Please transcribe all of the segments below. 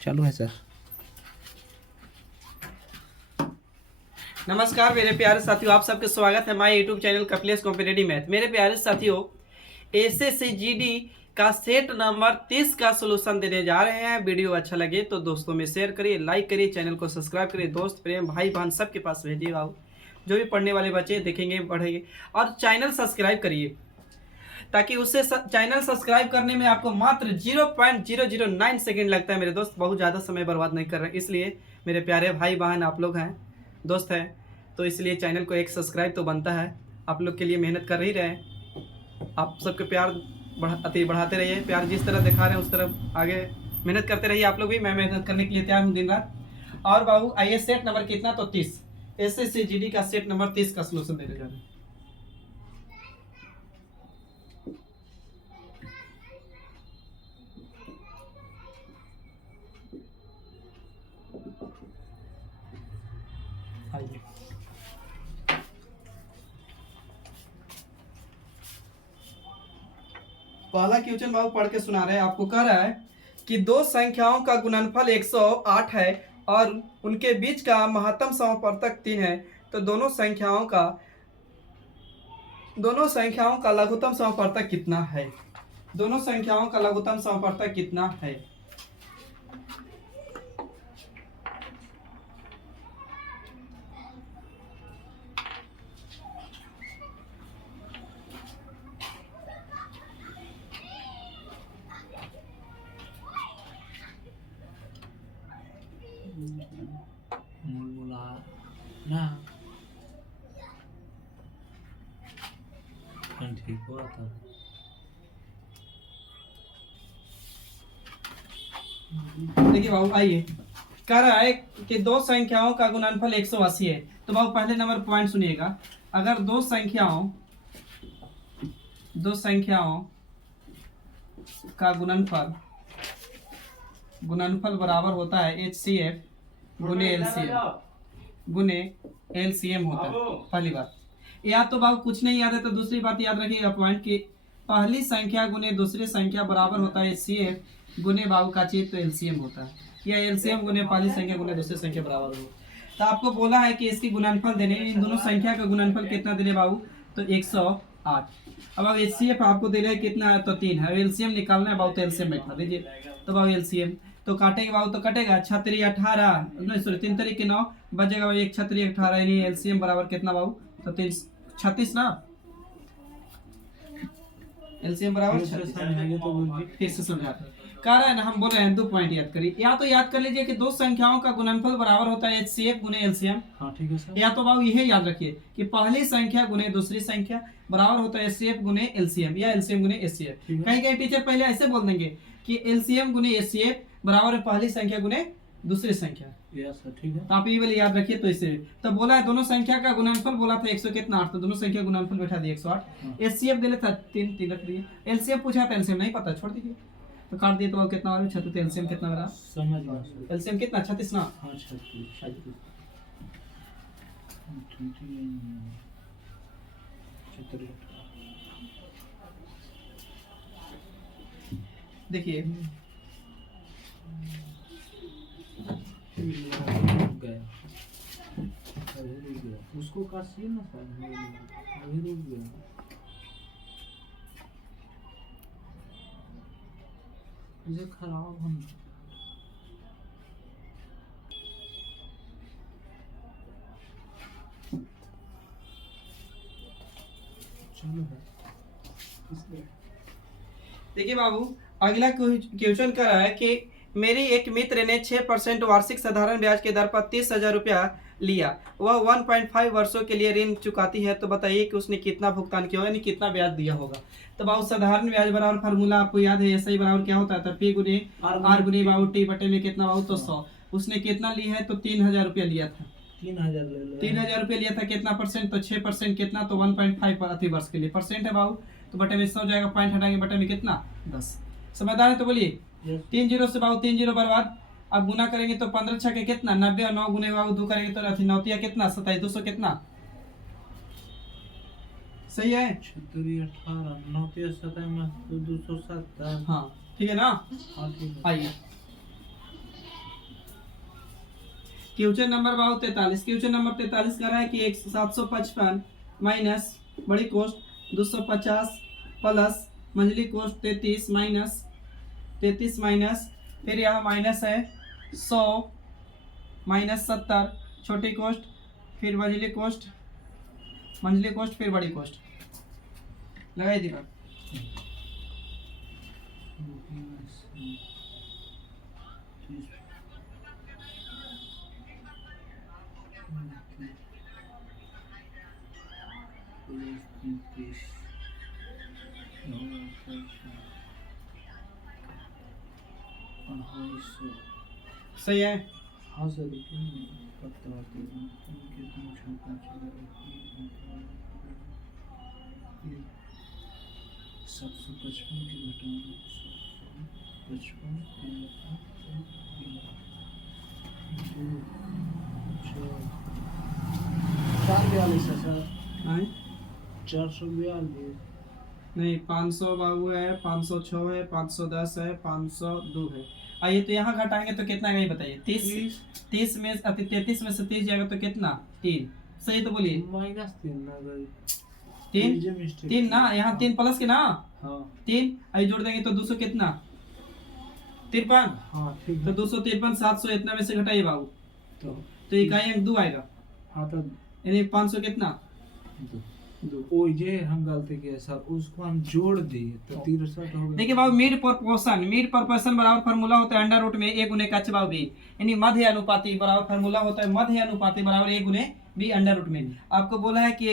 चालू है सर। नमस्कार मेरे प्यारे साथियों, आप सबका स्वागत है हमारे YouTube channel Kapilesh competitive math. मेरे प्यारे साथियों, एसएससी का सेट नंबर 30 का सलूशन देने जा रहे हैं। वीडियो अच्छा लगे तो दोस्तों में शेयर करिए, लाइक करिए, चैनल को सब्सक्राइब करिए, दोस्त प्रेम भाई बहन सबके पास भेजिए। आओ जो भी पढ़ने वाले बच्चे देखेंगे बढ़ेंगे, और चैनल सब्सक्राइब करिए ताकि उससे चैनल सब्सक्राइब करने में आपको मात्र 0.009 सेकेंड लगता है। मेरे दोस्त बहुत ज़्यादा समय बर्बाद नहीं कर रहे हैं, इसलिए मेरे प्यारे भाई बहन आप लोग हैं, दोस्त हैं, तो इसलिए चैनल को एक सब्सक्राइब तो बनता है। आप लोग के लिए मेहनत कर ही रहे हैं। आप सबके प्यार बढ़ाते रहिए, प्यार जिस तरह दिखा रहे हैं उस तरह आगे मेहनत करते रहिए। आप लोग भी, मैं मेहनत करने के लिए तैयार हूँ दिन रात। और बाबू आइए, सेट नंबर कितना तो 30, एसएससी का सेट नंबर 30 का सोल्यूशन देने जा रहे हैं। आइए, पहला क्वेश्चन बाबू पढ़ के सुना रहे हैं। आपको कह रहा है कि दो संख्याओं का गुणनफल 108 है और उनके बीच का महत्तम समापवर्तक 3 है, तो दोनों संख्याओं का लघुत्तम समापवर्तक कितना है? दोनों संख्याओं का लघुत्तम समापवर्तक कितना है? ना ठीक हुआ था। देखिए बाबू, आइए, कह रहा है कि दो संख्याओं का गुणनफल 180 है। तो बाबू पहले नंबर पॉइंट सुनिएगा। अगर दो संख्याओं का गुणनफल बराबर होता है HCF गुने LCM होता है। पहली बात या तो बाबू कुछ नहीं याद है तो दूसरी बात याद रखिएगा पॉइंट की, पहली संख्या गुने दूसरी संख्या बराबर होता है HCF गुने बाबू का चीज तो LCM होता है, या LCM गुने पहली संख्या गुने दूसरी संख्या बराबर हो। तो आपको बोला है कि इसकी गुणनफल देने, इन दोनों संख्या का गुणनफल कितना देने बाबू, तो 108। अब HCF आपको दे रहे कितना है, तो 3 है। LCM निकालना है बाबू, तो LCM बैठा दीजिए। तो बाबू LCM तो काटेंगे बाबू, तो कटेगा 6 18, नहीं सॉरी 3 3 9 बचेगा बाबू, 1 6 18, यानी LCM बराबर कितना बाबू, तो 36 ना। LCM बराबर 36। फिर से समझा कह रहा है ना, हम बोल रहे हैं 2 पॉइंट याद करिए। या तो याद कर लीजिए कि दो संख्याओं का गुणनफल बराबर होता है HCF गुने LCM। हाँ ठीक है सर। या तो बाबू यही याद रखिए कि पहली संख्या गुने दूसरी संख्या बराबर होता है HCF गुने LCM या LCM गुने HCF। कहीं कहीं टीचर पहले ऐसे बोल देंगे कि LCM गुने HCF बराबर है पहली संख्या गुने दूसरी संख्या। यस सर, ठीक है। तो आप ये वाले याद रखिए। तो इसे तो बोला है दोनों संख्या का गुणनफल बोला था 100 कितना 8, तो दोनों संख्या गुणनफल बैठा दिया 108। HCF दे था 3 3 रख दिए। LCM पूछा था, LCM नहीं पता, छोड़ दीजिए। तो काट दिए तो कितना आ रहा है 36। LCM कितना मेरा समझ गया। LCM कितना 36 ना। हाँ 36। देखिए उसको काटिए ना सर, अभी रुक गया। इसे खराब हम चलो है। देखिए बाबू, अगला क्वेश्चन कर रहा है कि मेरी एक मित्र ने 6% वार्षिक साधारण ब्याज के दर पर 30,000 रुपया लिया। वह 1.5 वर्षों के लिए ऋण चुकाती है, तो बताइए कि उसने कितना भुगतान किया, यानी कितना ब्याज दिया होगा। तो बाबू साधारण ब्याज बराबर फार्मूला आपको याद है, ऐसा ही बराबर क्या होता है, P गुने R गुने बाबू T बटे में कितना बाबू, तो 100। उसने कितना लिया है, तो 3,000 रुपया लिया था। 3,000 रुपया लिया था, कितना परसेंट, तो 6% कितना, तो 1.5 प्रति वर्ष के लिए परसेंट है बाबू। तो बटे में 100 जाएगा, पॉइंट हटाएंगे, बटे में कितना 10। समझदार है तो बोलिए। 3 0 से बाबू 3 0 बर्बाद। अब गुना करेंगे तो 15 6 के कितना 90, और 9 गुने बाबू 2 करेंगे तो 9 कितना 27, 200 कितना, सही है। 18 9 27 270। हाँ ठीक है ना। हाँ ठीक है। आइए क्वेश्चन नंबर बाबू 43। क्वेश्चन नंबर 43 कह रहा है कि 755 माइनस बड़ी कोष्ट 250 प्लस मंझली कोष्ट 33 माइनस 33 माइनस फिर यहाँ माइनस है 100 माइनस 70 छोटी कोष्ट फिर मंझली कोष्ट फिर बड़ी कोष्ट लगाई दिमाग। सही है। हाँ सर पता सात सौ पचपन की घटाना 755 442 है सर। 442 नहीं 500 बाबू है 506 है 510 है 502 है। आइए तो यहाँ घटाएंगे तो कितना गई बताइए। 30 में 33 में से 30 जाएगा तो कितना 3। सही तो बोलिए -3 तीन ना यहाँ 3 प्लस के ना। हाँ 3 अभी जोड़ देंगे तो 200 कितना 53। हाँ ठीक तो 253 700 इतना में से घटाइए बाबू तो इकाई अंक 2 आएगा। हाँ तो यानी 500 कितना 2। ओ ये हम गलती किया सर, उसको हम जोड़ दिए तो 63 हो गया। देखिए बाबू मिड प्रोपोर्शन बराबर फार्मूला होता है अंडर रूट में a गुने कच बाबू b, यानी मध्य अनुपाती बराबर फार्मूला होता है मध्य अनुपाती बराबर a गुने b अंडर रूट में। आपको बोला है कि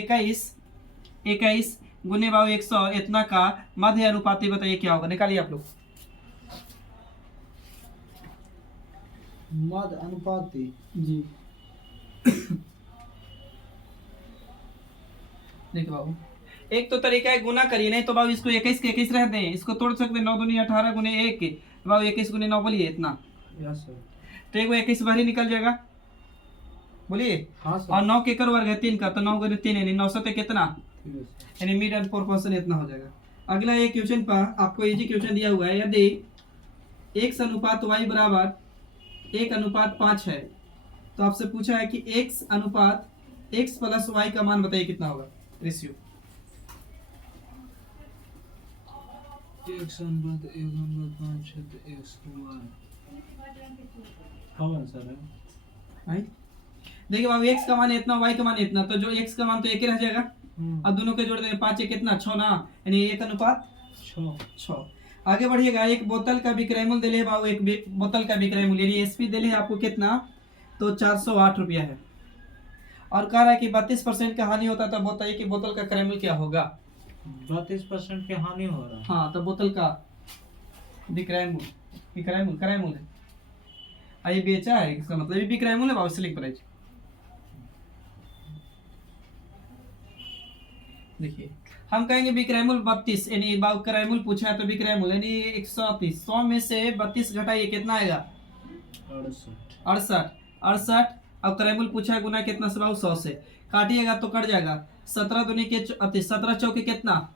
21 गुने बाबू 100 इतना का मध्य अनुपाती बताइए क्या होगा, निकालिए आप लोग। मध्य अनुपाती जी देखिए बाबू एक तो तरीका है गुना करिए, नहीं तो बाबू इसको 21 के 21 रहते हैं, इसको तोड़ सकते हैं 9 दूनी 18 गुने 1 बाबू 21 गुने 9 बोलिए इतना। Yes sir. तो एक 21 बाहर ही निकल जाएगा बोलिए। हाँ सर। और 9 के कर वर्ग है 3 का तो 9 गुने 3 यानी 900 पे कितना यानी मिड एंड प्रोपोर्शन इतना हो जाएगा। अगला एक क्वेश्चन पर आपको इजी क्वेश्चन दिया हुआ है, यदि x अनुपात y बराबर 1:5 है तो आपसे पूछा है कि x अनुपात x प्लस y का मान बताइए कितना होगा रेशियो। 1:5 है तो x हाँ सर है। देखिए बाबू x का मान इतना y का मान इतना, तो जो x का मान तो एक ही रह जाएगा। अब दोनों के जोड़ देंगे 5 कितना 6 ना, यानी 1:6। आगे बढ़िएगा। एक बोतल का विक्रय मूल्य दिले बाबू, एक बोतल का विक्रय मूल्य यानी एसपी दिले आपको कितना तो 408 रुपया है, और कह रहा है कि 32% का हानि होता है, तो बताइए कि बोतल का क्रय मूल्य क्या होगा। 32% के हानि हो रहा है। हाँ तो बोतल का विक्रय मूल्य ये बेचा है, इसका मतलब ये विक्रय मूल्य बाबू सेलिंग प्राइस। देखिए हम कहेंगे विक्रय मूल्य 32 यानी बाबू क्रय मूल्य पूछा है तो विक्रय मूल्य यानी 130 100 में से 32 घटाइए कितना आएगा 68। अब क्रय मूल्य पूछा है गुना कितना से बाबू 100 से काटिएगा तो कट जाएगा 17 दूनी के 17 चौके कितना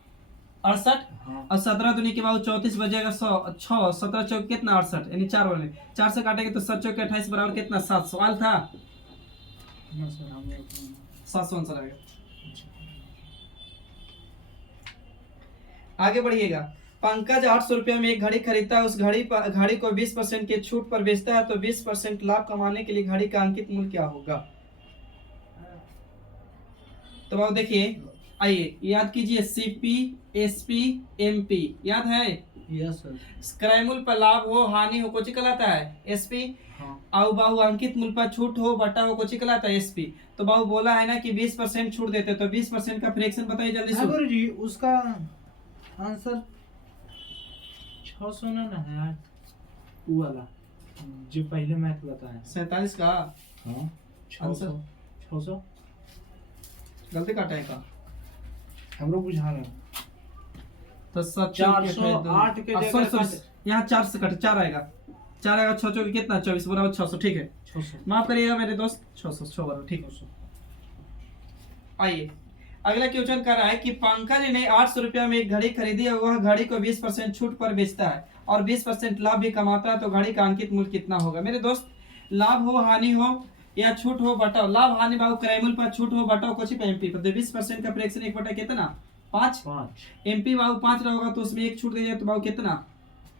68। और 17 दूनी के बाबू 34 बजेगा 100 17 चौके कितना 68 यानी 4 वाले 4 से काटेंगे तो 7 चौके 28 बराबर कितना 7 सवाल था 700 आंसर आएगा। आगे बढ़िएगा। पंकज 800 रुपया में एक घड़ी खरीदता है, उस घड़ी को 20% के छूट पर बेचता है, तो 20% लाभ कमाने के लिए घड़ी का अंकित मूल्य क्या होगा। तो अब देखिए आइए याद कीजिए सीपी एसपी एमपी याद है। Yes sir. क्रय मूल्य पर लाभ हो हानि हो कोची कहलाता है एसपी। और बाबू अंकित मूल्य पर छूट हो बटा हो कोची कहलाता है एसपी। तो बाबू बोला है ना कि 20% छूट देते, तो 20% का फ्रैक्शन बताइए जल्दी से। गुरु जी उसका आंसर 600 ना है वो वाला जो पहले मैथ बताया 47 का। हाँ 600 गलती काटा है का हमरो बुझा रहा तो 408 के जगह यहाँ 4 से कट 4 आएगा 6 चौके कितना 24 बराबर 600 ठीक है 600 माफ करिएगा मेरे दोस्त 600 बराबर ठीक है। आइए अगला क्वेश्चन कर रहा है कि पंकज ने 800 रुपया में एक घड़ी खरीदी है, वह घड़ी को 20% छूट पर बेचता है और 20% लाभ भी कमाता है, तो घड़ी का अंकित मूल्य कितना होगा। मेरे दोस्त लाभ हो हानि हो या छूट हो बटाओ लाभ हानि बाबू क्राइमल पर छूट हो बटाओ कुछ पे एमपी पर 20% का फ्रैक्शन 1 बटा कितना 5 एमपी बाबू 5 रहेगा तो उसमें 1 छूट दे जाए तो बाबू कितना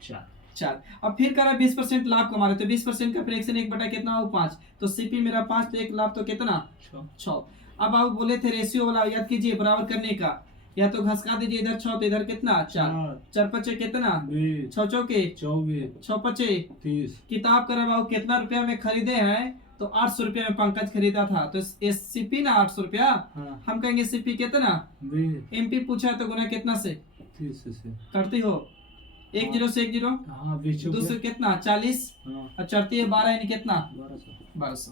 4। अब फिर करा 20% लाभ कमा रहे तो 20% का फ्रैक्शन 1 बटा कितना बाबू 5 तो सीपी मेरा 5 तो 1 लाभ तो कितना 6। अब बाबू बोले थे रेशियो वाला याद कीजिए बराबर करने का या तो घसका दीजिए इधर 6 तो इधर कितना 4 4 पचे कितना 6 चौके 6 पचे 30। किताब करा बाबू कितना रुपया में खरीदे हैं तो 800 रुपया में पंकज खरीदा था तो सीपी ना 800 रुपया हम कहेंगे सीपी कितना एमपी पूछा तो गुना कितना से 30 से करती हो 1 0 से 1 0 दूसरे कितना 40 और चढ़ती है 12 यानी कितना 1200।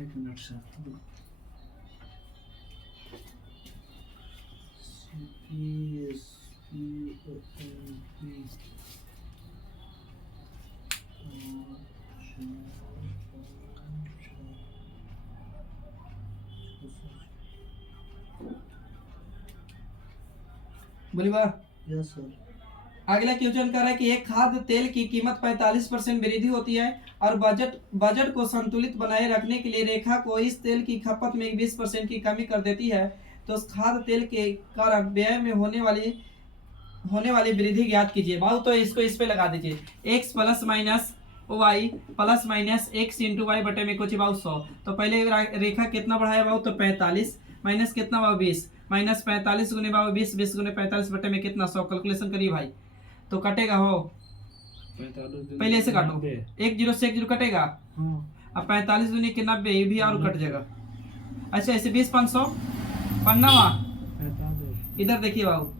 एक मिनट से बोली बा यस सर। अगला क्वेश्चन कर रहा है कि एक खाद्य तेल की कीमत 45% वृद्धि होती है और बजट को संतुलित बनाए रखने के लिए रेखा को इस तेल की खपत में 20% की कमी कर देती है तो उस खाद्य तेल के कारण व्यय में होने वाली वृद्धि ज्ञात कीजिए। बाबू तो इसको इस पे लगा दीजिए x plus minus x into y बटे में कुछ बाबू 100 तो पहले रेखा कितना बढ़ाया बाबू तो 45 माइनस कितना बाबू 20 माइनस 45 गुने बाबू 20 20 गुने 45 बटे में कितना 100 कैलकुलेशन करिए भाई तो कटेगा हो पहले ऐसे काटो 1 0 से 1 0 कटेगा अब 45 दुनी के 90 ये भी और कट जाएगा। अच्छा ऐसे 20 500 पन्नावा इधर देखिए बाबू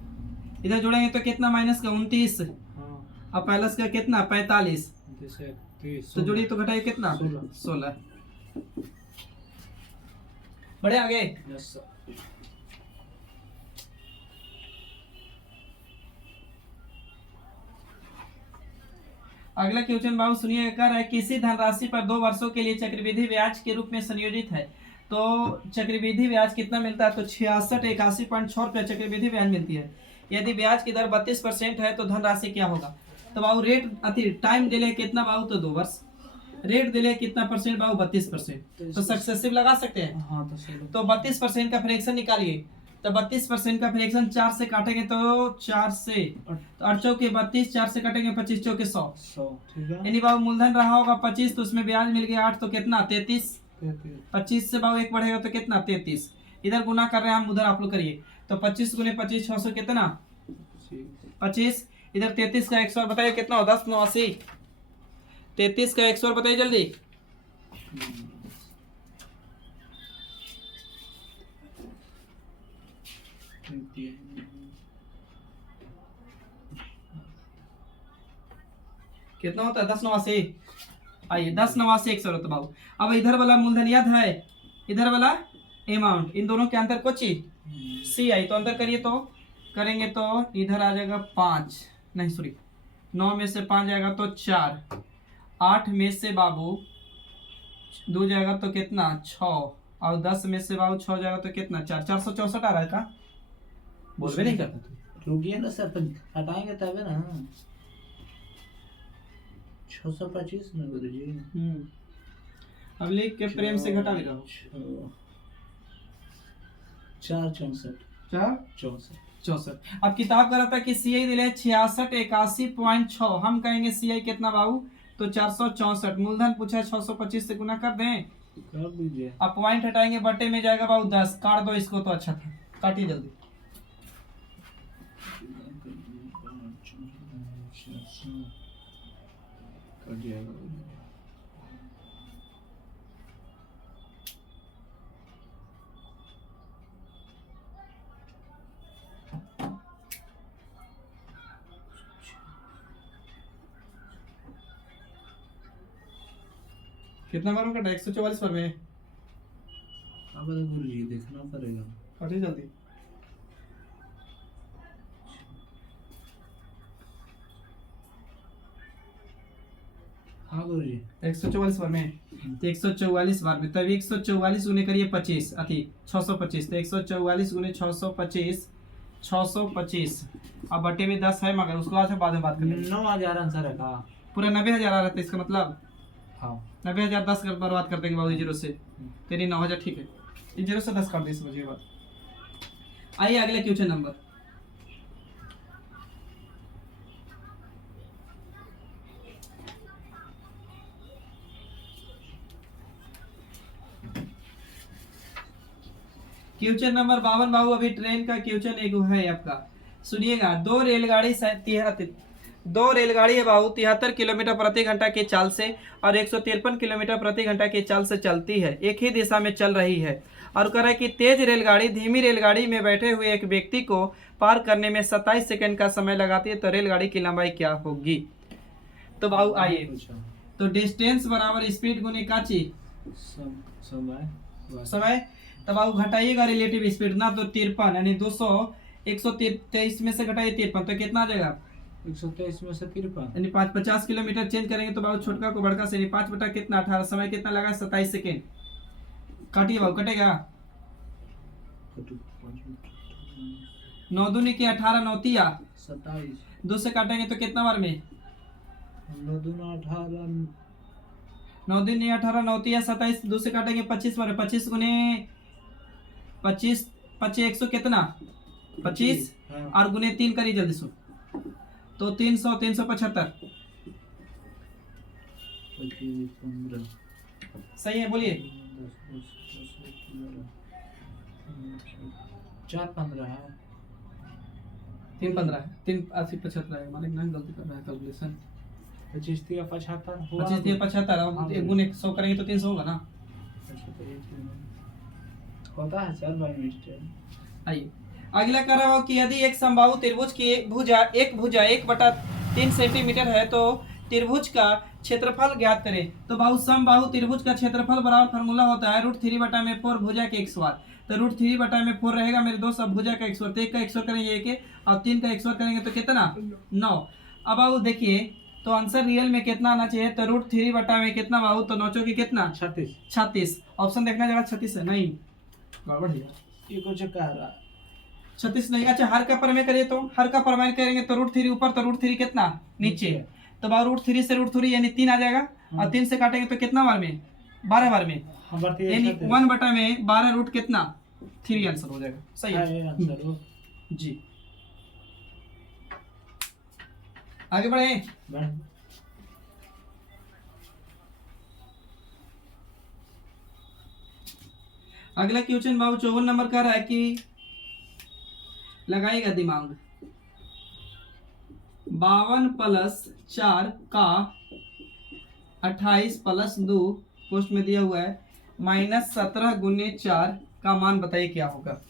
इधर जोड़ेंगे तो कितना माइनस का 29 अब प्लस का कितना 45 तो जोड़िए तो घटाइए कितना 16। बढ़े आगे अगला क्वेश्चन बाबू सुनिए कर है किसी धनराशि पर 2 वर्षों के लिए चक्रवृद्धि ब्याज के रूप में संयोजित है तो चक्रवृद्धि ब्याज कितना मिलता है तो 6681.6 रुपया चक्रवृद्धि ब्याज मिलती है। यदि ब्याज की दर 32% है तो धनराशि क्या होगा तो बाबू रेट अति टाइम दिले कितना बाबू तो 2 वर्ष रेट दिले कितना परसेंट बाबू 32% तो सक्सेसिव लगा सकते हैं। हाँ तो 32% का फ्रैक्शन निकालिए तो 32% का फ्रैक्शन 4 से काटेंगे तो 4 से 8 चौके 32 4 से काटेंगे 25 चौके 100 यानी बाबू मूलधन रहा होगा 25 तो उसमें ब्याज मिल गया 8 तो कितना 33 25 से बाबू 1 बढ़ेगा तो कितना 33 इधर गुना कर रहे हैं हम उधर आप लोग करिए तो 25 गुने 25 600 कितना 25 इधर 33 का 100 बताइए कितना हो 10 9 80 33 का 100 बताइए जल्दी कितना होता है 10 9 80 आइए 10 9 80 100 होता बाबू। अब इधर वाला मूलधन याद है इधर वाला अमाउंट इन दोनों के अंतर कुछ सी आई तो अंतर करिए तो करेंगे तो इधर आ जाएगा 5 नहीं सॉरी 9 में से 5 जाएगा तो 4 8 में से बाबू 2 जाएगा तो कितना 6 और 10 में से बाबू 6 जाएगा तो कितना 4 464 आ रहा है का बोल भी नहीं करता रुकिए ना सर हटाएंगे तब ना 625 में गुरुजी अब लिख के प्रेम से घटा भी रहो 464 अब किताब का रहता है कि सीआई दिले 6681.6 हम कहेंगे सीआई कितना बाबू तो 464 मूलधन पूछा 625 से गुना कर दें कर दीजिए अब पॉइंट हटाएंगे बटे में जाएगा बाबू 10 काट दो इसको तो अच्छा था काटिए जल्दी कितना बार कटा 144 पर में अब गुरुजी देखना पड़ेगा काटिए जल्दी हाँ गुरुजी 144 बार में 144 बार में तब 144 गुने करिए 25 अति 625 तो 144 गुने 625 625 अब बटे में 10 है मगर उसको आज बाद में बात करेंगे 9000 आंसर है का पूरा 90,000 आ रहा था इसका मतलब हाँ 90,000 10 कर बर्बाद कर देंगे बाबू जीरो से, तेरी 9,000 ठीक है, ये जीरो से 10 कर दे समझिए बात। आइए अगले क्वेश्चन नंबर। क्वेश्चन नंबर 52 बाबू, अभी ट्रेन का क्वेश्चन एक है आपका, सुनिएगा। दो रेलगाड़ी है बाबू 73 किलोमीटर प्रति घंटा की चाल से और 153 किलोमीटर प्रति घंटा की चाल से चलती है, एक ही दिशा में चल रही है, और कह रहा है कि तेज रेलगाड़ी धीमी रेलगाड़ी में बैठे हुए एक व्यक्ति को पार करने में 27 सेकंड का समय लगाती है, तो रेलगाड़ी की लंबाई क्या होगी। तो बाबू आइए, तो डिस्टेंस बराबर स्पीड गुनी का चीज समय, तब आप घटाइएगा रिलेटिव स्पीड ना, तो 53 यानी 123 में से घटाइए 53 तो कितना आ जाएगा 123 में से 53 यानी 50 किलोमीटर चेंज करेंगे तो बाबू छोटका को बड़का से 5 बटा कितना 18, समय कितना लगा 27 सेकेंड। काटिए बाबू, कटेगा 9 दूनी के 18 9 तिया 27, 2 से काटेंगे तो कितना बार में 9 दूना 18, 9 दूनी 18 9 तिया 27, 2 से काटेंगे 25 बार, 25 गुने 25 100 कितना 25 हाँ। और गुने 3 करिए जल्दी सुन, तो 300 375 15 सही है, बोलिए 4 15 है 3 15 है 3 80 75 है, हमारे ना गलती कर रहा है कैलकुलेशन। 25 दिया 75 हुआ 25 दिए 75, अब एक गुने 100 करेंगे तो 300 होगा ना। होता है सर बाय मिस्टेक। आइए अगला कर रहा हूँ कि यदि एक समबाहु त्रिभुज की एक भुजा 1/3 सेंटीमीटर है तो त्रिभुज का क्षेत्रफल ज्ञात करें। तो बाहु समबाहु त्रिभुज का क्षेत्रफल बराबर फार्मूला होता है √3/4 भुजा के x वर्ग, तो √3/4 रहेगा मेरे दोस्त। अब भुजा का x वर्ग, तो 1 का x वर्ग करेंगे 1 और 3 का x वर्ग करेंगे तो कितना 9। अब बाबू देखिए तो आंसर रियल में कितना आना चाहिए, तो √3 में कितना बाबू, तो 9 चौके कितना 36। ऑप्शन देखना जरा 36 है, नहीं गड़बड़ है ये कुछ कह रहा है 36 नहीं। अच्छा हर का परमेय करिए, तो हर का परमेय करेंगे तो √3 ऊपर, तो √3 कितना नीचे, तो √3 से √3 यानी 3 आ जाएगा, और 3 से काटेंगे तो कितना बार में 12 बार में, यानी 1/12 रूट कितना 3 आंसर हो जाएगा। सही है आंसर जी। आगे बढ़े। अगला क्वेश्चन बाबू 54 नंबर का रहा है कि लगाएगा दिमाग, 52 + 4 का 28 + 2 पोस्ट में दिया हुआ है -17 गुने 4 का मान बताइए क्या होगा।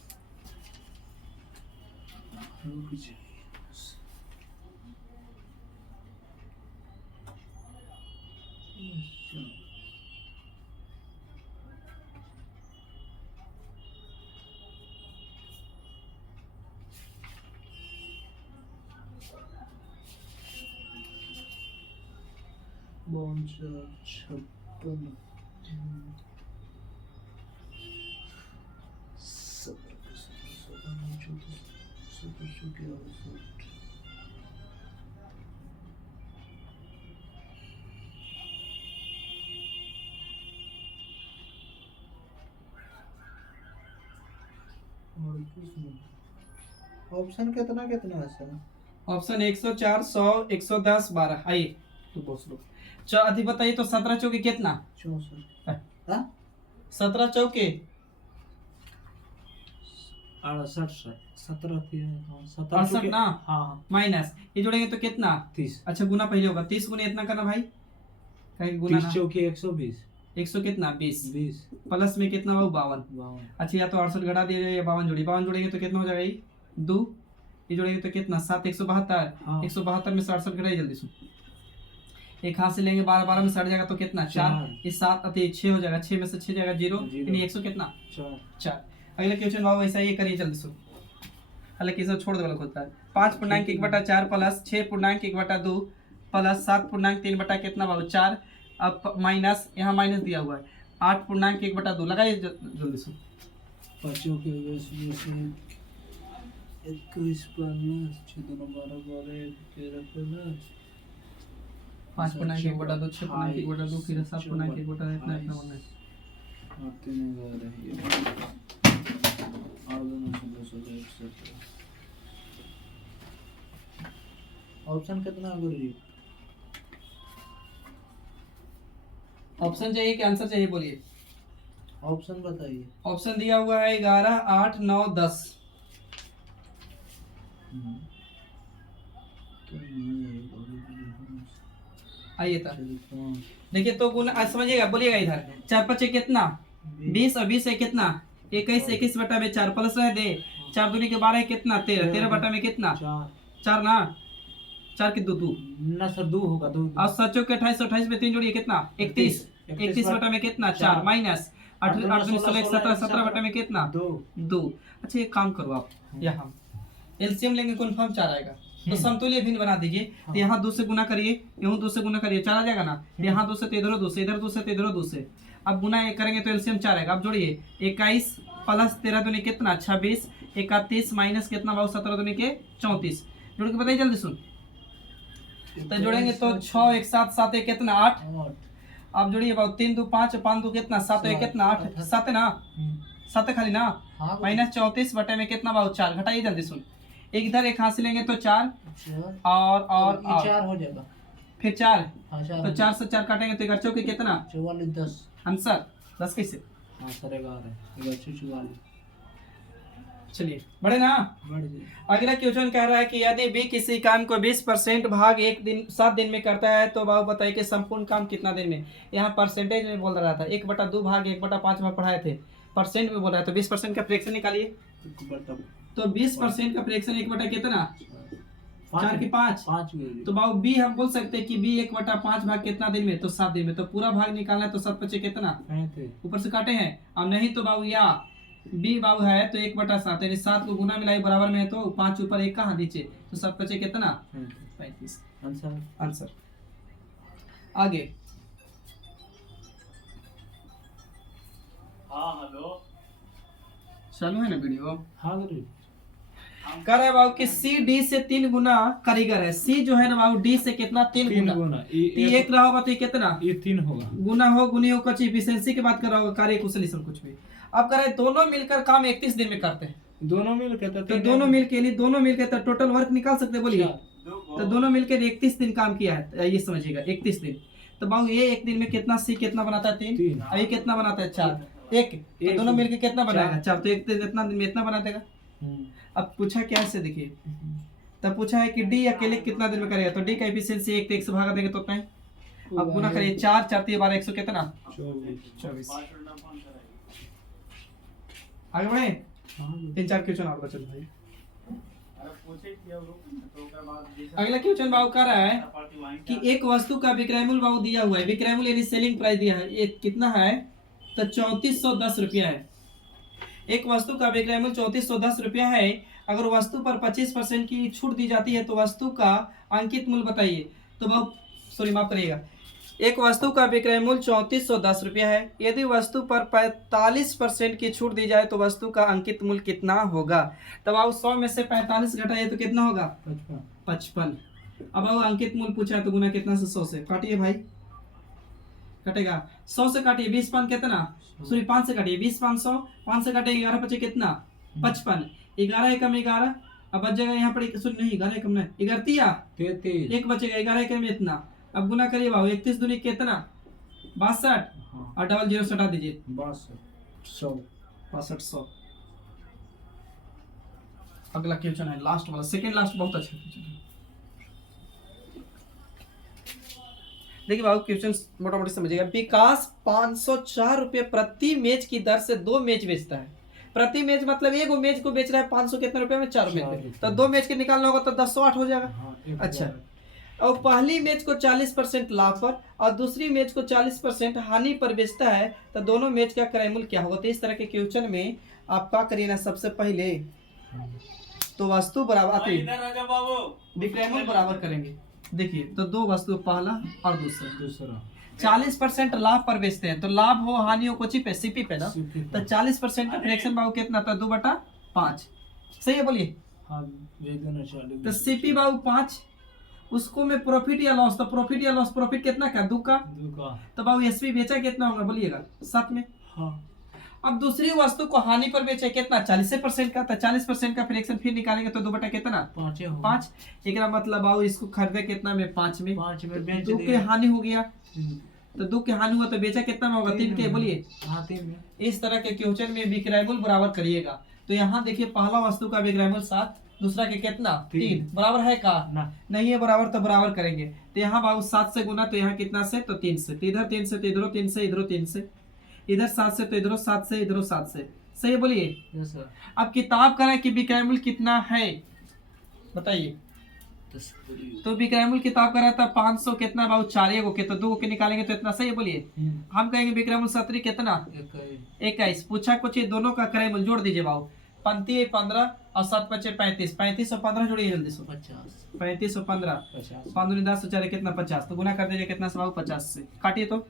ऑप्शन कितना कितना है सर? ऑप्शन 104 100 110 12। आइए तो बोल लो अधि बताइए तो 17 चौके कितना 64 17 चौके 68 ना हाँ माइनस ये जोड़ेंगे तो कितना 30। अच्छा गुना पहले होगा 30 गुना इतना करना भाई, कहीं गुना 30 चौके 120 100 कितना 20 प्लस में कितना हो 52। अच्छा या तो 68 घटा दिया जाए या 52 जोड़ी 52 जोड़ेंगे तो कितना हो जाएगा ये 2, ये जोड़ेंगे तो कितना 7 172 हाँ। 172 में से 68 घटाइए जल्दी सुन, एक हाथ से लेंगे 12 12 में 60 जाएगा तो कितना 4, इस 7 अति 6 हो जाएगा, 6 में से 6 जाएगा 0 यानी 100 कितना 4। अगला क्वेश्चन बाबू ऐसा ही करिए जल्दी सुन, हालांकि इसे छोड़ दे वाला होता है 5.1/4 प्लस 6.1/2 प्लस 7.3 बटा कितना बाबू 4, अब माइनस यहाँ माइनस दिया हुआ है 8.1/2 लगाइए जल्दी सुन। 5 के 21 प्लस 6 12 12 13 प्लस 5 पॉइंट 1 बटा 2 6 पॉइंट 1 बटा 2 फिर 7 पॉइंट 1 बटा इतना इतना बनना है। और 3000 है ये और दोनों से 200 ऑप्शन कितना है गुरुजी? ऑप्शन चाहिए कि आंसर चाहिए बोलिए? ऑप्शन बताइए। ऑप्शन दिया हुआ है 11 8 9 10। आइए था देखिए तो गुना समझिएगा, बोलिएगा इधर 4 5 कितना 20 और 20 है कितना 21 21 बटा में 4 प्लस रह दे 4 दूनी के 12 कितना 13 13 बटा में कितना 4 ना 4 की 2 2 ना सर 2 होगा 2 और सचो के 28 28 में 3 जोड़िए कितना 31 31 बटा में कितना 4 माइनस 8 8 16 17 17 बटा में कितना 2। अच्छा एक काम करो आप यहाँ एलसीएम लेंगे कन्फर्म 4 आएगा तो समतुल्य भिन्न बना दीजिए। तो यहाँ 2 से गुना करिए यहाँ 2 से गुना करिए 4 आ जाएगा ना। यहाँ 2 से तो इधर 2 से इधर 2 से तो इधर 2 से अब गुना करेंगे तो एलसीएम 4 आएगा। अब जोड़िए 21 प्लस 13 दूनी कितना 26 31 माइनस कितना बाबू 17 दूनी के 34 जोड़ के बताइए जल्दी सुन। तो जोड़ेंगे तो 6 1 7 7 1 कितना 8। अब जोड़िए बाबू 3 2 5 5 2 कितना 7 1 कितना 8 7 है ना 7 खाली ना माइनस 34 बटे में कितना बाबू 4 घटाइए जल्दी सुन। एक इधर एक हाथ से लेंगे तो 4 और 4 हो जाएगा फिर 4 तो 4 से 4 काटेंगे तो 11 चौके कितना 44 10 आंसर 10 कैसे आंसर 11 44। चलिए बड़े ना अगला क्वेश्चन कह रहा है कि यदि बी किसी काम को 20% भाग 7 दिन में करता है तो बाबू बताइए कि संपूर्ण काम कितना दिन में। यहाँ परसेंटेज में बोल रहा था 1/2 भाग 1/5 भाग पढ़ाए थे परसेंट में बोल रहा है तो 20% का फ्रैक्शन निकालिए। तो 20% का फ्रैक्शन 1 कितना 4 की 5 तो बाबू बी हम बोल सकते हैं कि बी 1/5 भाग कितना दिन में तो 7 दिन में। तो पूरा भाग निकालना है तो 7 5 कितना ऊपर से काटे हैं। अब नहीं तो बाबू या बी बाबू है तो 1/7 यानी 7 को गुना मिलाई बराबर में है तो 5 ऊपर 1 कहाँ नीचे तो 7 5 कितना 35 आंसर। आगे चालू है ना वीडियो। कर रहा है बाबू कि सी डी से 3 गुना कारीगर है। सी जो है ना बाबू डी से कितना 3 गुना एक रहा होगा तो ये कितना ये 3 होगा गुना हो गुनी हो कुछ एफिशिएंसी की बात कर रहा होगा कार्य कुशल कुछ भी। अब कर रहे हैं दोनों मिलकर काम 31 दिन में करते हैं। दोनों मिलकर तो दोनों मिलकर तो टोटल वर्क निकाल सकते हैं बोलिए। तो दोनों मिलकर 31 दिन काम किया है ये समझिएगा 31 दिन। तो बाबू ये एक दिन में कितना सी कितना बनाता है 3 और ये कितना बनाता है 4 एक तो दोनों मिलकर कितना बनाएगा 4 तो एक दिन इतना दिन में इतना बना देगा। अब पूछा क्या से देखिए तब पूछा है कि डी अकेले कितना दिन में करेगा तो डी का एफिशिएंसी 1 तो 1 से भागा देंगे तो उतना ही। अब गुना करिए 4 4 12 100 कितना 24। आगे बढ़े 3-4 क्वेश्चन और बचल भाई। अगला क्वेश्चन बाबू कह रहा है कि एक वस्तु का विक्रय मूल्य बाबू दिया हुआ है। विक्रय मूल्य यानी सेलिंग प्राइस दिया है ये कितना है तो 3410 रुपया है। एक वस्तु का विक्रय मूल्य 3410 रुपया है। अगर वस्तु पर 25% की छूट दी जाती है तो वस्तु का अंकित मूल्य बताइए। तो बाबू सॉरी माफ करिएगा एक वस्तु का विक्रय मूल्य 3410 रुपया है। यदि वस्तु पर 45% की छूट दी जाए तो वस्तु का अंकित मूल्य कितना होगा। तब आप 100 में से 45 घटाइए तो कितना होगा 55। अब आप अंकित मूल्य पूछा है तो गुना कितना से 100 से काटिए भाई कटेगा 100 से काटिए 20 पान कितना सॉरी 5 से काटिए 20 500 5 से काटिए 11 5 कितना 55 11 एकम 11 अब बच जाएगा यहाँ पर नहीं 11 एकम नहीं 11 एक बचेगा 11 एकम इतना। अब गुना करिए बाबू 31 दूनी कितना 62 और डबल 0 हटा दीजिए 62 अगला क्वेश्चन है लास्ट वाला सेकंड लास्ट बहुत अच्छा क्वेश्चन है। देखिए बाबू क्वेश्चन मोटा मोटी समझिएगा। विकास 504 रुपये प्रति मेज की दर से 2 मेज बेचता है। प्रति मेज मतलब एक मेज को बेच रहा है 500 कितने रुपए में 4 मेज तो 2 मेज के निकालना होगा तो 1008 हो जाएगा। अच्छा और पहली मेज को 40% लाभ पर और दूसरी मेज को 40% हानि पर बेचता है तो दोनों मेज का क्रय मूल्य क्या होगा। तो इस तरह के क्वेश्चन में आप क्या करिए ना सबसे पहले तो वस्तु बराबर विक्रय मूल्य बराबर करेंगे। देखिए तो 2 वस्तु पहला और दूसरा 40% लाभ पर बेचते हैं तो लाभ हो हानि हो कुछ पे सीपी पे ना तो 40% का फ्रैक्शन बाबू कितना था 2/5 सही है बोलिए। तो सीपी बाबू 5 उसको में प्रॉफिट या लॉस, तो प्रॉफिट या लॉस, प्रॉफिट कितना का 2 का, दो का। तो बाबू एसपी बेचा कितना होगा बोलिएगा 7 में। हाँ अब दूसरी वस्तु को हानि पर बेचे कितना 40% का, तो 40% का फ्रैक्शन फिर निकालेंगे तो 2 बटा कितना 5। एक मतलब बाबू इसको खरीदे कितना में 5 में, 2 के हानि हो गया, तो 2 के हानि हुआ तो बेचा कितना में होगा 3 के, बोलिए। हाँ 3 में। इस तरह के क्वेश्चन में विक्रयमूल्य बराबर करिएगा। तो यहाँ देखिए पहला वस्तु का विक्रयमूल्य 7, दूसरा के कितना 3, बराबर है का नहीं है बराबर, तो बराबर करेंगे। तो यहाँ बाबू 7 से गुना, तो यहाँ कितना से, तो 3 से, तो इधर 3 से, तो इधरों 3 से, इधरों 3 से, इधर 7 से, तो इधरों 7 से, इधरों 7 से, सही बोलिए। अब किताब का कि विक्रयमूल्य कितना है बताइए, तो विक्रयमूल्य किताब का रहता 500 कितना बाबू 4 को के, तो 2 के निकालेंगे तो इतना, सही है बोलिए। हम कहेंगे विक्रयमूल्य 70 कितना 21, पूछा कुछ दोनों का क्रयमूल्य जोड़ दीजिए बाबू, 35 15 और 7 बचे 35, 35 और 15 जोड़िए जल्दी से, 35 और 15, 15 10 4 कितना 50, तो गुना कर दीजिए कितना से बाबू 50 से, काटिए तो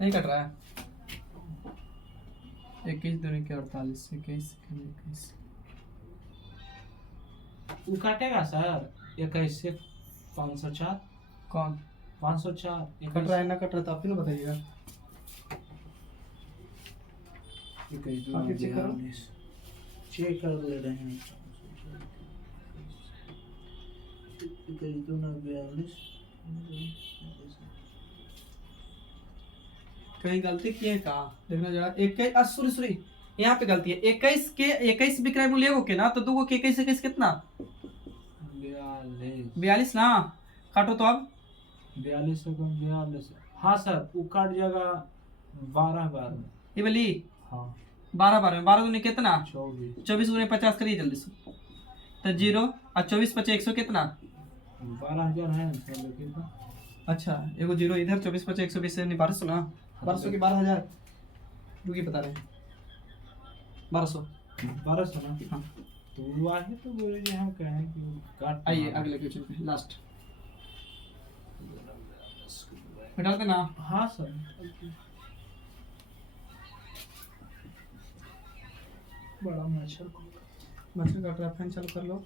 नहीं कट रहा है, 21 दूनी के 48, 21 वो काटेगा सर 21 से 504, कौन 504 कट रहा है ना कट रहा, तो आप ही बताइएगा। चेक कर ले रहे हैं, 21 2 42, कहीं गलती किए का देखना जरा, 21 सॉरी यहाँ पे गलती है, 21 के 21 विक्रय मूल्य एगो के ना, तो 2 के 21 21 कितना 42 ना, काटो तो अब 42 से कम 42। हाँ सर वो काट जाएगा 12 बार में, ये बोली हाँ 12 बार में, 12 दूनी कितना 24 गुने 50 करिए जल्दी से, तो 0 और 24 5 100 कितना 12,000 है सर, लेकिन अच्छा एगो 0 इधर, 24 5 120 से 1200 ना, 1200 की 12,000 रुकी बता रहे हैं 1200 ना। हाँ तो वो आहे तो बोले जी हम कहें कि काट। आइए अगले क्वेश्चन पे लास्ट हटाते ना। हाँ सर बड़ा मच्छर काट रहा है, फैन चालू कर लो।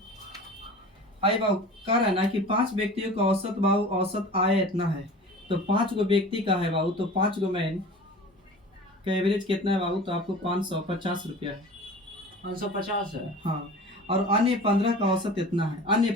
आइए बाबू कह रहा है ना कि 5 व्यक्तियों का औसत बाबू औसत आय इतना है, तो 5 गो व्यक्ति का है बाबू, तो 5 गो मैन का एवरेज कितना है बाबू, तो आपको 550 रुपया है, 550 है। हाँ और अन्य 15 का औसत इतना है, अन्य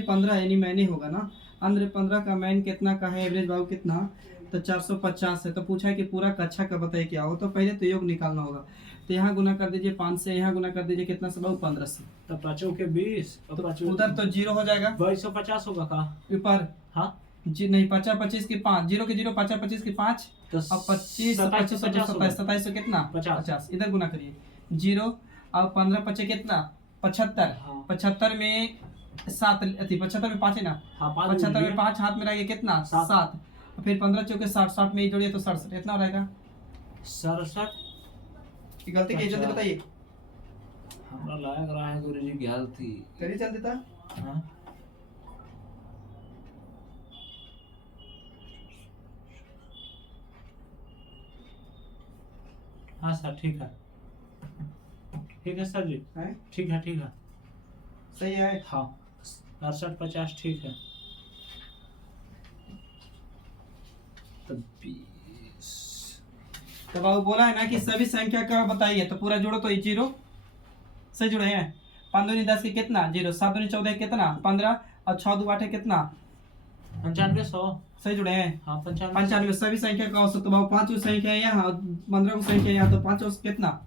15 यानी मैंने होगा ना, अन्य 15 का मैन कितना का है एवरेज बाबू कितना, तो 450 है। तो पूछा है कि पूरा कक्षा का बताइए क्या हो, तो पहले तो योग निकालना होगा, तो यहाँ गुना कर दीजिए 5 से, यहाँ गुना कर दीजिए कितना से बाबू 15 से, तो 5 के 20 तो उधर तो 0 हो जाएगा, 250 होगा का ऊपर हाँ जी नहीं 50 25 की 5, 0 के 0 50 25 की 5, तो अब 25 25 27 से कितना 50, इधर गुना करिए 0 अब 15 25 कितना 75, हाँ। 75 में 7 75 में 5 है ना, हाँ 75 में 5 हाथ में रहेगा कितना 7, फिर 15 चौके 60, 60 में जोड़िए तो 67, इतना रहेगा 67। की गलती की जल्दी बताइए, हमरा लग रहा है गुरुजी गलती करिए चल देता। हाँ हाँ सर ठीक है सर जी, ठीक है सही है, हाँ 68 50 ठीक है। तो 20 तो बाबू बोला है ना कि सभी संख्या का बताइए, तो पूरा जोड़ो तो 0 सही जुड़े हैं, 5 दूनी 10 के कितना 0, 7 दूनी 14 कितना 15 और 6 दो 8 कितना 95 सही जुड़े हैं, हाँ 95 सभी संख्या का औसत, तो बाबू 5 संख्या है यहाँ 15 को संख्या यहाँ, तो 5 कितना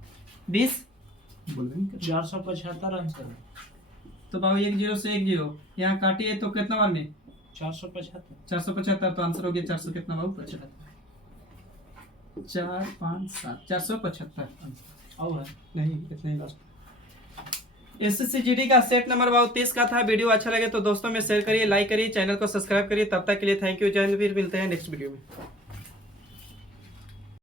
20 475 आंसर। तो बाबू 1 0 से 1 0 यहाँ काटिए तो कितना बार में 475 तो आंसर हो गया 400 कितना बाबू 75, 4 5 7 475 और है नहीं इतना ही लास्ट। एसएससी का सेट नंबर बाबू 30 का था। वीडियो अच्छा लगे तो दोस्तों में शेयर करिए, लाइक करिए, चैनल को सब्सक्राइब करिए। तब तक के लिए थैंक यू, जय हिंद, फिर मिलते हैं नेक्स्ट वीडियो में।